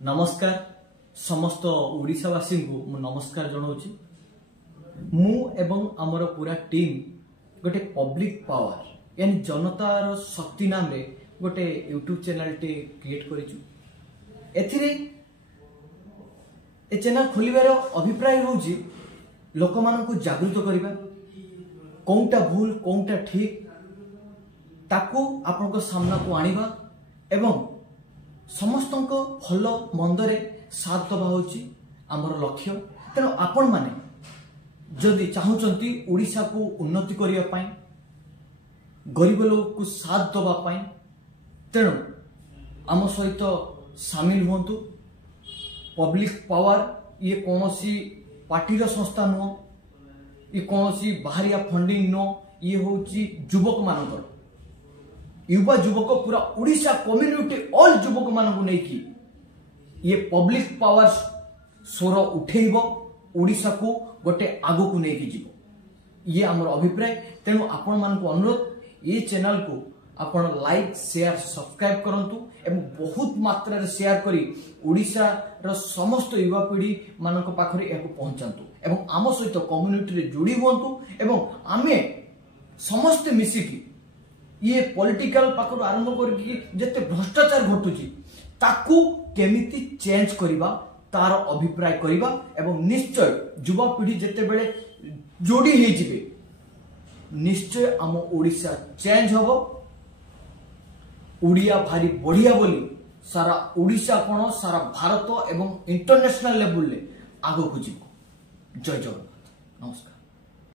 नमस्कार समस्त ओडिशावासी को नमस्कार जनाऊँगी मु एवं आमर पूरा टीम गोटे पब्लिक पावर यानी जनतार शक्ति नाम रे गोटे यूट्यूब चैनल टे क्रिएट करिछु। एथिरे ए चैनल खोलिबार अभिप्राय होउची लोक मानकु जागृत करिबा, कोनटा भूल कोनटा ठीक ताकू आपनको सामना को आनिबा एवं समस्त भल मंदरे साथ दबा होची आमर लक्ष्य। तेणु आपण माने जदि चाहूचंती ओडिशा को उन्नति करिया पाई, गरीब लोग को साथ दबा पाई, तेणु आम सहित सामिल हुंतु। पब्लिक पावर ये कौनसी पार्टीर संस्था नुह, ये कौनसी बाहरिया फंडिंग नुह, ये होची युवक मानकर युवा युवक पूरा ओडिशा कम्युनिटी ऑल युवक मानकु नहीं कि ये पब्लिक पावर स्वर उठेब, ओडिशा को गोटे आगो को नहीं जीव ये आमर अभिप्राय। तेणु आपण मानकु अनुरोध ये चैनल को आपण लाइक शेयर सब्सक्राइब करंतु एवं बहुत मात्रा रे शेयर करी ओडिशा रो समस्त युवा पीढ़ी मानक पाखरे याको पहुंचांतु एवं आम सहित कम्युनिटी रे जोड़ी हुंतु एवं आमे समस्त मिसिकी ये पॉलिटिकल पाखर आरंभ करके जते भ्रष्टाचार घटुची ताकू केमिति चेंज करिबा तार अभिप्राय करिबा एवं निश्चय युवा पीढ़ी जते बेले जोड़ी हे जिवे निश्चय आम ओडिशा चेंज हबो। ओडिया भारी बढ़िया बोली सारा ओडिशा कोन सारा भारत एवं इंटरनेशनल लेवल ले आगो को जीवो। जय जगन्नाथ, नमस्कार।